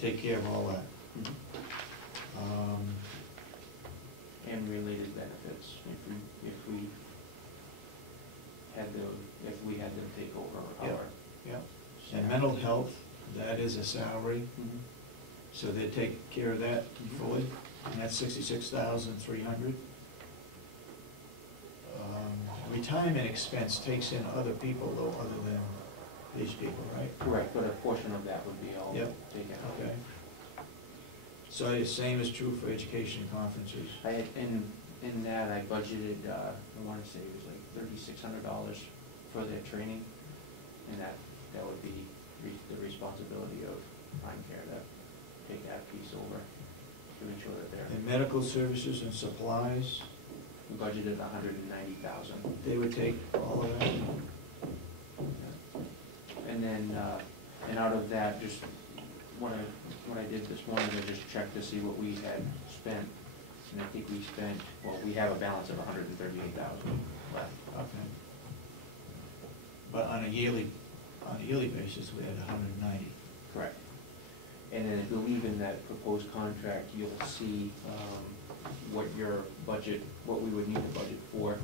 take care of all that. And related benefits, if we had them take over our. Yeah. And mental health, that is a salary, so they take care of that fully, and that's $66,300. Retirement expense takes in other people though, other than these people, right? Correct, but a portion of that would be all taken out. Okay. So the same is true for education conferences? In that I budgeted, I want to say it was like $3,600 for their training, and that would be the responsibility of Prime Care to take that piece over to ensure that they're. And medical services and supplies? We budgeted $190,000. They would take all of that? And then, and out of that, just what I did this morning, I just checked to see what we had spent, and I think we spent, well, we have a balance of $138,000 left. Okay. But on a yearly basis, we had 190. Correct. And then I believe in that proposed contract, you'll see what your budget, what we would need to budget for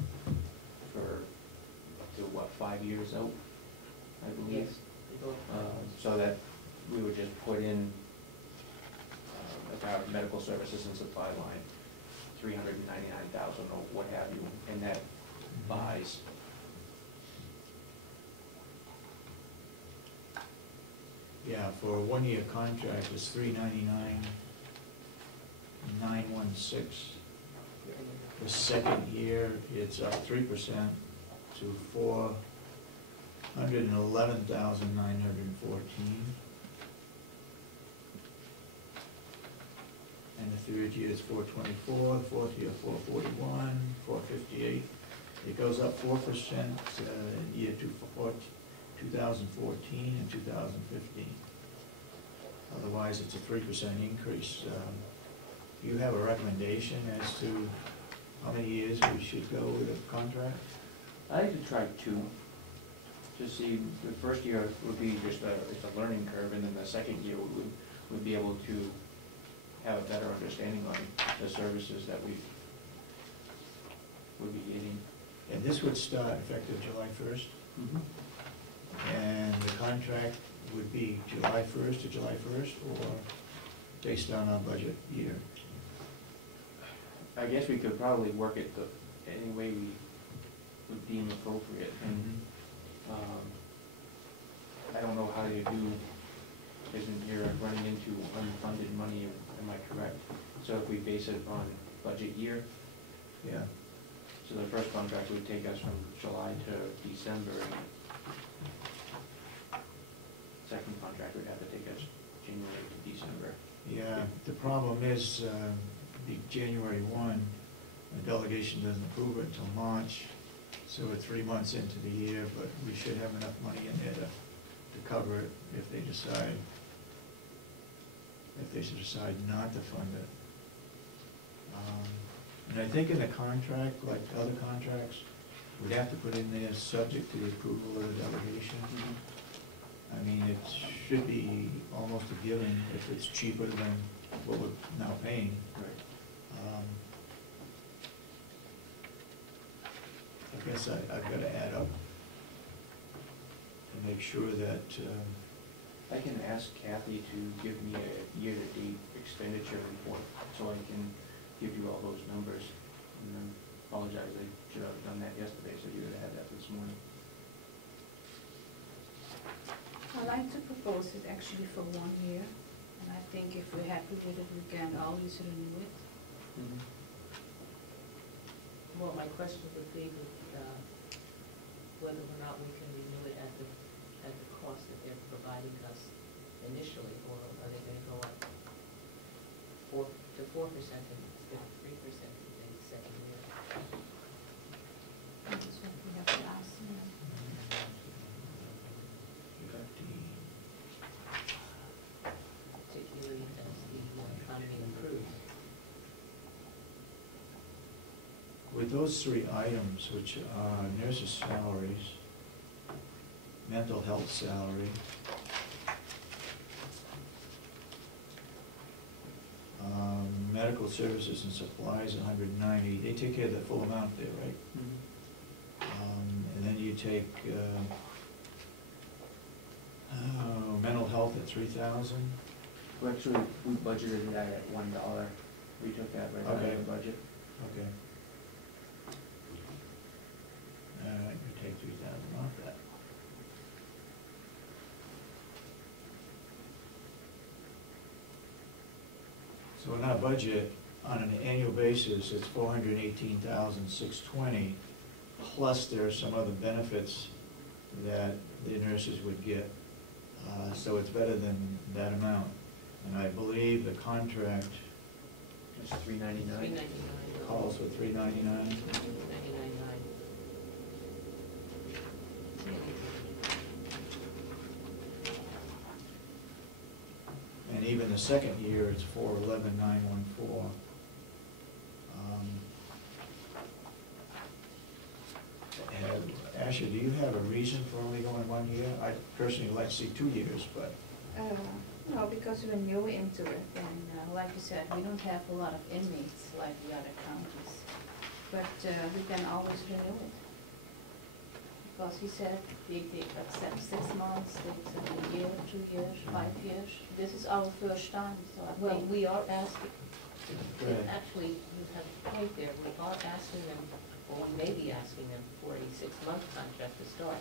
up to what, 5 years out, I believe. Yes. So that we would just put in like our medical services and supply line, $399,000 or what have you, and that buys. Yeah, for a one-year contract, it's $399,916. The second year, it's up 3% to $411,914. And the third year is $424, the fourth year $441, $458. It goes up 4% year 2014 and 2015. Otherwise, it's a 3% increase. Do you have a recommendation as to how many years we should go with a contract? I like to try 2, to see. The first year would be just it's a learning curve, and then the second year we would be able to have a better understanding on the services that we would be getting. And this would start effective July 1st? And the contract would be July 1st to July 1st, or based on our budget year? I guess we could probably work it any way we would deem appropriate. And I don't know how you do, isn't you're running into unfunded money, am I correct? So if we base it on budget year? Yeah. So the first contract would take us from July to December, and second contract would have to take us January to December. Yeah, the problem is, the January 1, the delegation doesn't approve it until March, so we're 3 months into the year, but we should have enough money in there to cover it if they decide not to fund it. And I think in the contract, like the other contracts, we'd have to put in there subject to the approval of the delegation. I mean, it should be almost a given if it's cheaper than what we're now paying. Right. I guess I've got to add up and make sure that I can ask Kathy to give me a year-to-date expenditure report so I can give you all those numbers. And then apologize, I should have done that yesterday, so you would have had that this morning. I'd like to propose it actually for 1 year, and I think if we're happy with it, we can always renew it. Well, my question would be whether or not we can renew it at the cost that they're providing us initially, or are they going to go up 4% to 3% in the second year? That's what we have to ask them. Particularly as the economy improves. with those 3 items, which are nurses' salaries, mental health salary, medical services and supplies, 190, they take care of the full amount there, right? And then you take, mental health at 3,000. Well, actually, we budgeted that at $1. We took that right out Okay. of the budget. Okay. All right, you take 3,000 off that. So in our budget, on an annual basis, it's 418,620, plus there are some other benefits that the nurses would get. So it's better than that amount. And I believe the contract It's $399. $399. calls for $399. $399. And even the second year, it's 411,914. Ashley, do you have a reason for only going 1 year? I personally like to see 2 years, but. No, because we're new into it, and like you said, we don't have a lot of inmates like the other counties. But we can always renew it. Because he said they accept 6 months, they accept a year, 2 years, 5 years. This is our first time, so I Well, think. we are asking, Go ahead. actually, you have a point there, we are asking them, or we may be asking them for a 6-month contract to start.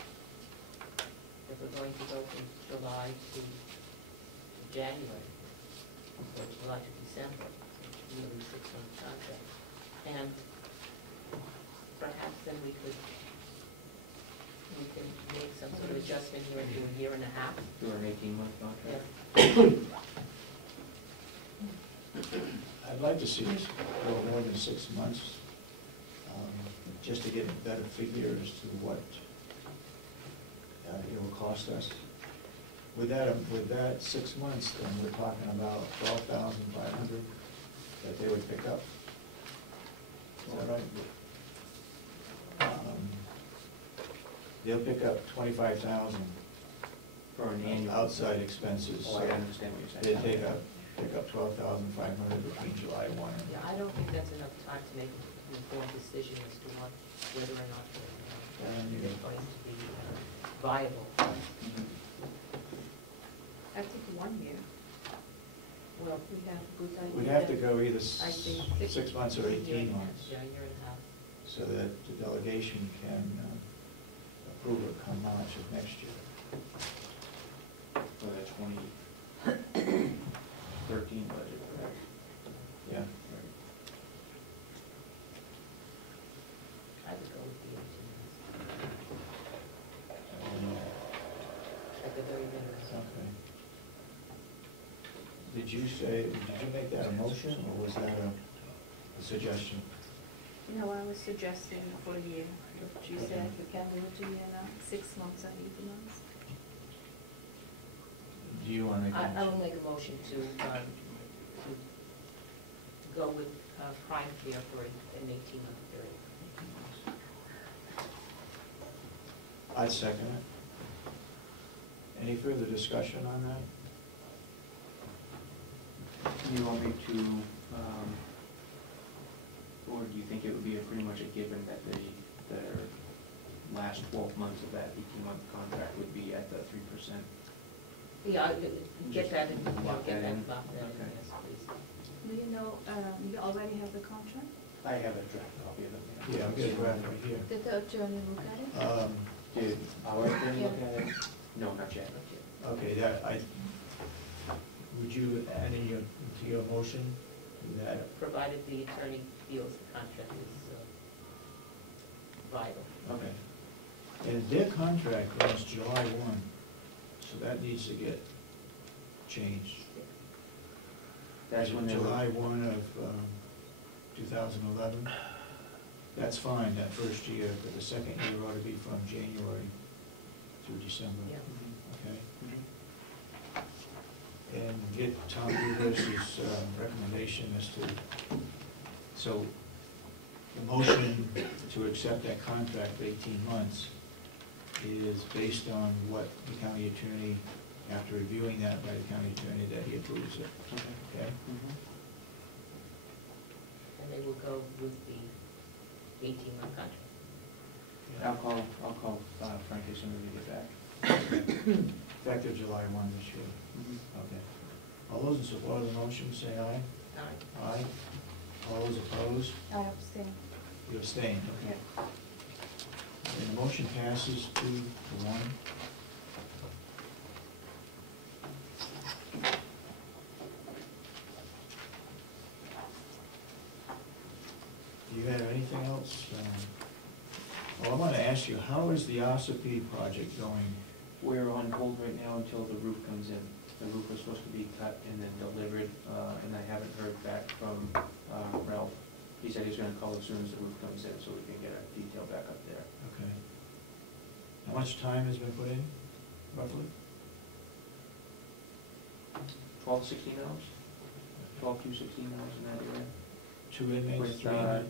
If we're going to go from July to January, or July to December, it's really a 6-month contract. And perhaps then we can make some sort of adjustment here and do a year and a half. Do an 18-month contract. I'd like to see us go more than 6 months, just to get a better figure as to what it will cost us. With that 6 months, then we're talking about 12,500 that they would pick up. Is that right? They'll pick up 25,000 For an annual. outside expenses. Oh, I understand what They you're saying. pick up 12,500 between July 1 and. Yeah, I don't think that's enough time to make an informed decision as to whether or not they're going to be viable. Mhm. I think 1 year. Well, We have a good idea. We'd have to go either I think 6 months or a year 18 and a half. months, Yeah, a year and a half. so that the delegation can approve it come March of next year. For the 2013 budget, correct? Yeah. Right. I would go with the 18 months, at the very minimum. Okay. Did you make that a motion, or was that a suggestion? No, I was suggesting for a year, but you said we can do it a year now, 6 months and 18 months. Do you want to make a I motion? will make a motion to go with prime care for an 18-month period. I'd second it. Any further discussion on that? You want me to, or do you think it would be pretty much a given that their last 12 months of that 18-month contract would be at the 3%? Yeah, get that in, Lock get that that, in. lock that in, Okay. yes, please. Do you know, you already have the contract? I have a draft copy of it. Yeah, I'll get it right over here. Did the attorney look at it? Did our attorney look at it? No, not yet. Okay, would you add in to your motion that, Provided the attorney feels the contract is viable. okay. And their contract runs July 1, so that needs to get changed. That's when they were. July 1 of 2011. That's fine, that first year, but the second year ought to be from January through December. Yeah. Okay? Mhm. And get Tom Buber's recommendation as to, so the motion to accept that contract for 18 months is based on what the county attorney, after reviewing that by the county attorney, that he approves it. Okay. Okay? Mhm. and they will go with the 18-month contract. I'll call Frank as soon as we get back. Effective July 1 this year. Okay. All those in support of the motion, say aye. Aye. Aye. All those opposed? I abstain. You abstain, okay. And the motion passes 2-1. Do you have anything else? Well, I want to ask you, how is the RCP project going? We're on hold right now until the roof comes in. The roof was supposed to be cut and then delivered, and I haven't heard back from Ralph. He said he's gonna call as soon as the roof comes in, so we can get a detail back up there. Okay. How much time has been put in, roughly? 12 to 16 hours? 12 to 16 hours in that area? 2 inmates, With, 3 inmates?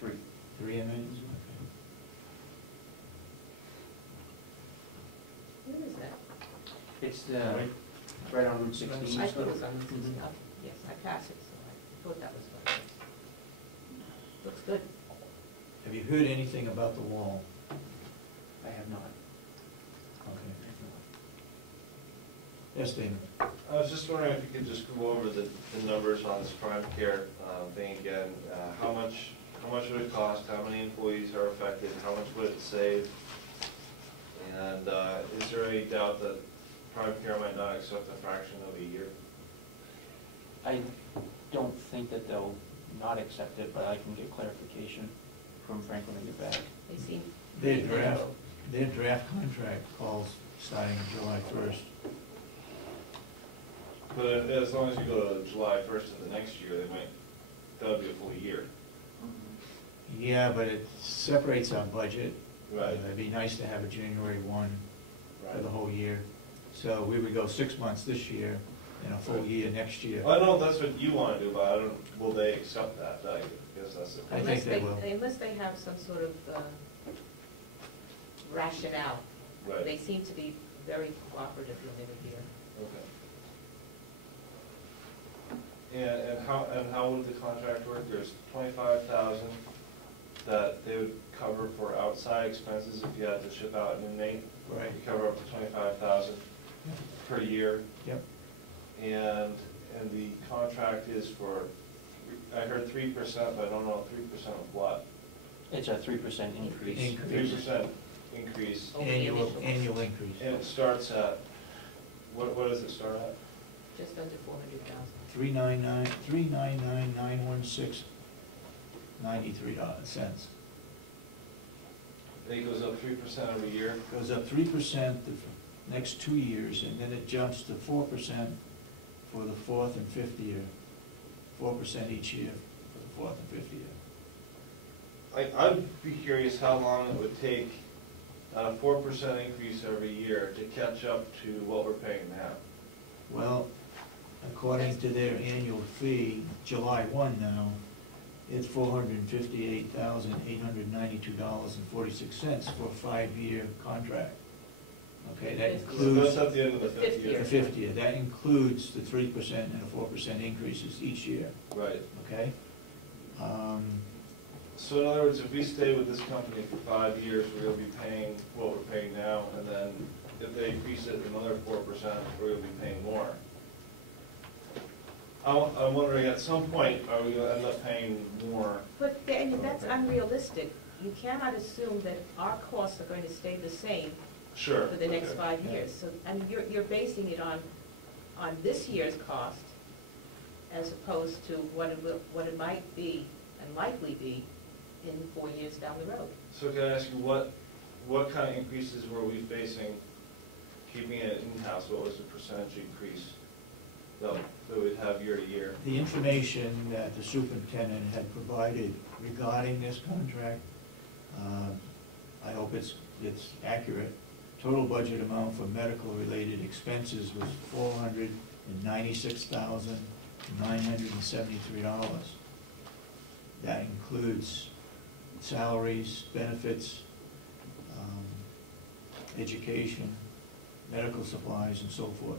3. 3 inmates? Okay. Where is that? It's Right. right on Route 16. I thought it was on the Mhm. Yes, I passed it, so I thought that was what it was. Looks good. Have you heard anything about the wall? I have not. Okay. Yes, Damon? I was just wondering if you could just go over the numbers on this prime care thing again. How much would it cost? How many employees are affected? How much would it save? And is there any doubt that prime care might not accept a fraction of a year? I don't think that they'll not accept it, but I can get clarification from Frank when I get back. They seem. Their draft contract calls starting July 1st. But as long as you go to July 1st of the next year, that would be a full year. Yeah, but it separates our budget. Right. It'd be nice to have a January 1 for the Right. whole year. So we would go 6 months this year and a full year next year. I don't know if that's what you want to do, but I don't, will they accept that? I guess that's the I question. think they will. Unless they have some sort of rationale. Right. They seem to be very cooperative when they were here. Okay. And how would the contract work? There's 25,000 that they would cover for outside expenses if you had to ship out an inmate. Right. You cover up to 25,000 per year. Yep. And the contract is for, I heard 3%, but I don't know 3% of what. It's a 3% increase. 3% increase. Over the Annual initial. increase. And it starts at, what does it start at? Just under 400,000. 399,916.93 And it goes up 3% every year. Goes up 3% the next 2 years, and then it jumps to 4% for the 4th and 5th year. 4% each year for the 4th and 5th year. I'd be curious how long it would take a 4% increase every year to catch up to what we're paying now. Well, according to their annual fee, July 1 now, it's $458,892.46 for a 5-year contract. Okay, that So includes that's at the end of the fifth the year. 5th year. That includes the 3% and the 4% increases each year, Right. okay? So in other words, if we stay with this company for 5 years, we'll be paying what we're paying now, and then if they increase it another 4%, we'll be paying more. I'm wondering, at some point, are we gonna end up paying more? But Daniel, that's unrealistic. You cannot assume that our costs are going to stay the same Sure. for the next Okay. 5 years. So, I mean, you're basing it on this year's cost as opposed to what it might be and likely be in 4 years down the road. So can I ask you, what kind of increases were we facing keeping it in-house? What was the percentage increase that we'd have year to year? The information that the superintendent had provided regarding this contract, I hope it's accurate. Total budget amount for medical-related expenses was $496,973. That includes salaries, benefits, education, medical supplies, and so forth.